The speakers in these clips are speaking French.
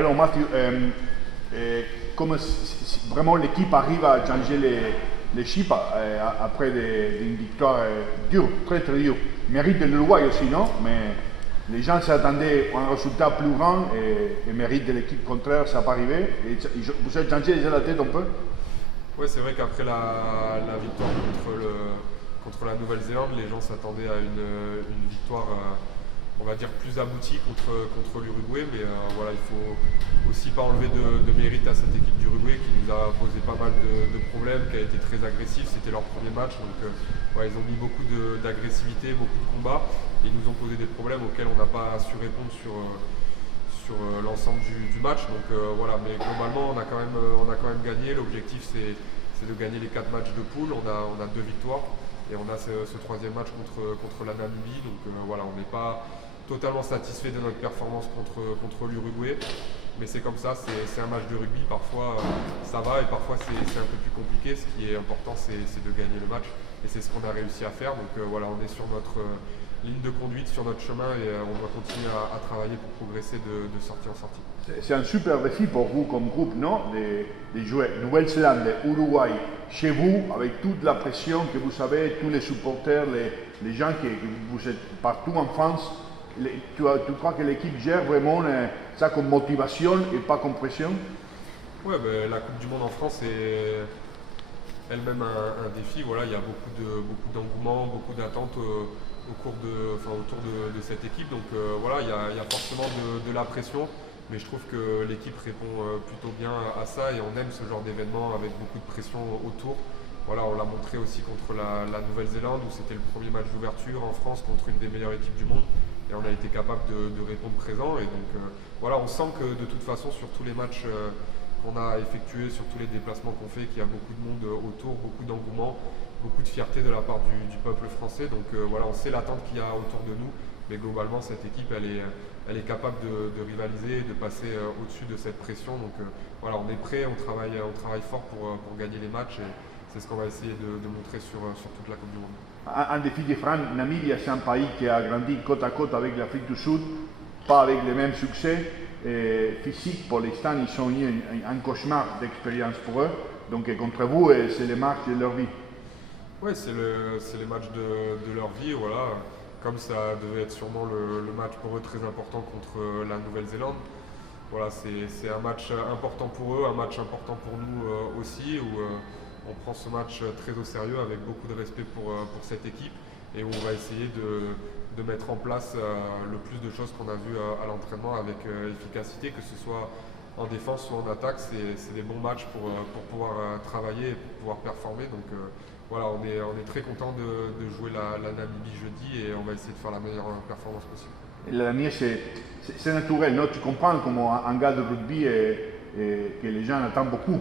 Alors Mathieu, comment vraiment l'équipe arrive à changer les chiffres après une victoire dure, très très dure. Mérite de l'Uruguay aussi, non? Mais les gens s'attendaient à un résultat plus grand et mérite de l'équipe contraire, ça n'a pas arrivé. Et vous avez changé déjà la tête un peu? Ouais, c'est vrai qu'après la victoire contre la Nouvelle-Zélande, les gens s'attendaient à une victoire, on va dire, plus aboutie contre l'Uruguay. Mais voilà, il faut aussi pas enlever de mérite à cette équipe d'Uruguay qui nous a posé pas mal de problèmes, qui a été très agressif. C'était leur premier match, donc ouais, ils ont mis beaucoup d'agressivité, beaucoup de combats. Et ils nous ont posé des problèmes auxquels on n'a pas su répondre sur l'ensemble du match. Donc voilà, mais globalement, on a quand même gagné. L'objectif, c'est de gagner les 4 matchs de poule. On a 2 victoires et on a ce troisième match contre la Namibie. Donc voilà, on n'est pas totalement satisfait de notre performance contre l'Uruguay. Mais c'est comme ça, c'est un match de rugby. Parfois, ça va et parfois, c'est un peu plus compliqué. Ce qui est important, c'est de gagner le match. Et c'est ce qu'on a réussi à faire. Donc voilà, on est sur notre ligne de conduite, sur notre chemin et on doit continuer à travailler pour progresser de sortie en sortie. C'est un super défi pour vous comme groupe, non? De jouer Nouvelle-Zélande, Uruguay, chez vous, avec toute la pression que vous savez, tous les supporters, les gens que vous êtes partout en France. Tu crois que l'équipe gère vraiment ça comme motivation et pas comme pression? Ouais, ben, la Coupe du Monde en France est elle-même un défi. Voilà, il y a beaucoup d'engouement, beaucoup d'attentes autour de cette équipe. Donc voilà, il y a forcément de la pression. Mais je trouve que l'équipe répond plutôt bien à ça et on aime ce genre d'événement avec beaucoup de pression autour. Voilà, on l'a montré aussi contre la Nouvelle-Zélande où c'était le premier match d'ouverture en France contre une des meilleures équipes du monde et on a été capable de répondre présent. Et donc voilà, on sent que de toute façon sur tous les matchs qu'on a effectués, sur tous les déplacements qu'on fait, qu'il y a beaucoup de monde autour, beaucoup d'engouement, beaucoup de fierté de la part du peuple français. Donc voilà, on sait l'attente qu'il y a autour de nous. Mais globalement, cette équipe, elle est capable de rivaliser et de passer au-dessus de cette pression. Donc voilà, on est prêt, on travaille fort pour gagner les matchs et c'est ce qu'on va essayer de montrer sur toute la Coupe du Monde. Un défi différent, Namibie, c'est un pays qui a grandi côte à côte avec l'Afrique du Sud, pas avec les mêmes succès physiques. Pour l'instant, ils sont un cauchemar d'expérience pour eux. Donc contre vous, c'est les matchs de leur vie. Oui, c'est les matchs de leur vie, voilà. Comme ça devait être sûrement le match pour eux très important contre la Nouvelle-Zélande. Voilà, c'est un match important pour eux, un match important pour nous aussi, où on prend ce match très au sérieux avec beaucoup de respect pour cette équipe et où on va essayer de mettre en place le plus de choses qu'on a vues à l'entraînement avec efficacité, que ce soit en défense ou en attaque. C'est des bons matchs pour pouvoir travailler et pour pouvoir performer. Donc voilà, on est très content de jouer la Namibie jeudi et on va essayer de faire la meilleure performance possible. Et la dernière, c'est naturel, non? Tu comprends comme un gars de rugby que les gens attendent beaucoup.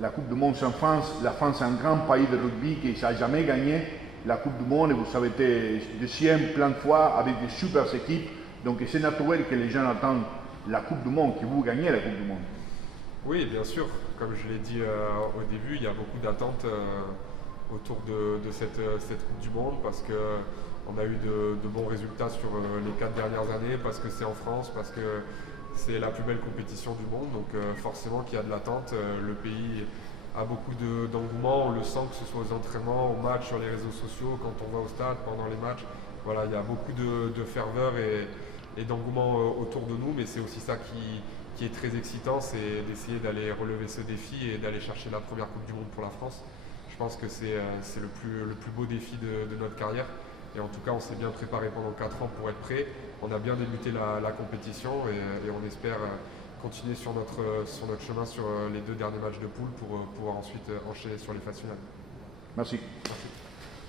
La Coupe du Monde, c'est en France. La France est un grand pays de rugby qui n'a jamais gagné la Coupe du Monde et vous avez été deuxième plein de fois avec des super équipes. Donc c'est naturel que les gens attendent la Coupe du Monde, que vous gagnez la Coupe du Monde. Oui, bien sûr. Comme je l'ai dit au début, il y a beaucoup d'attentes autour de cette Coupe du Monde parce qu'on a eu de bons résultats sur les 4 dernières années, parce que c'est en France, parce que c'est la plus belle compétition du monde. Donc forcément qu'il y a de l'attente. Le pays a beaucoup d'engouement, on le sent, que ce soit aux entraînements, aux matchs, sur les réseaux sociaux, quand on va au stade, pendant les matchs. Voilà, il y a beaucoup de ferveur et d'engouement autour de nous, mais c'est aussi ça qui est très excitant, c'est d'essayer d'aller relever ce défi et d'aller chercher la première Coupe du Monde pour la France. Je pense que c'est le plus beau défi de notre carrière. Et en tout cas, on s'est bien préparé pendant 4 ans pour être prêt. On a bien débuté la compétition et on espère continuer sur notre chemin sur les 2 derniers matchs de poule pour pouvoir ensuite enchaîner sur les phases finales. Merci. Merci.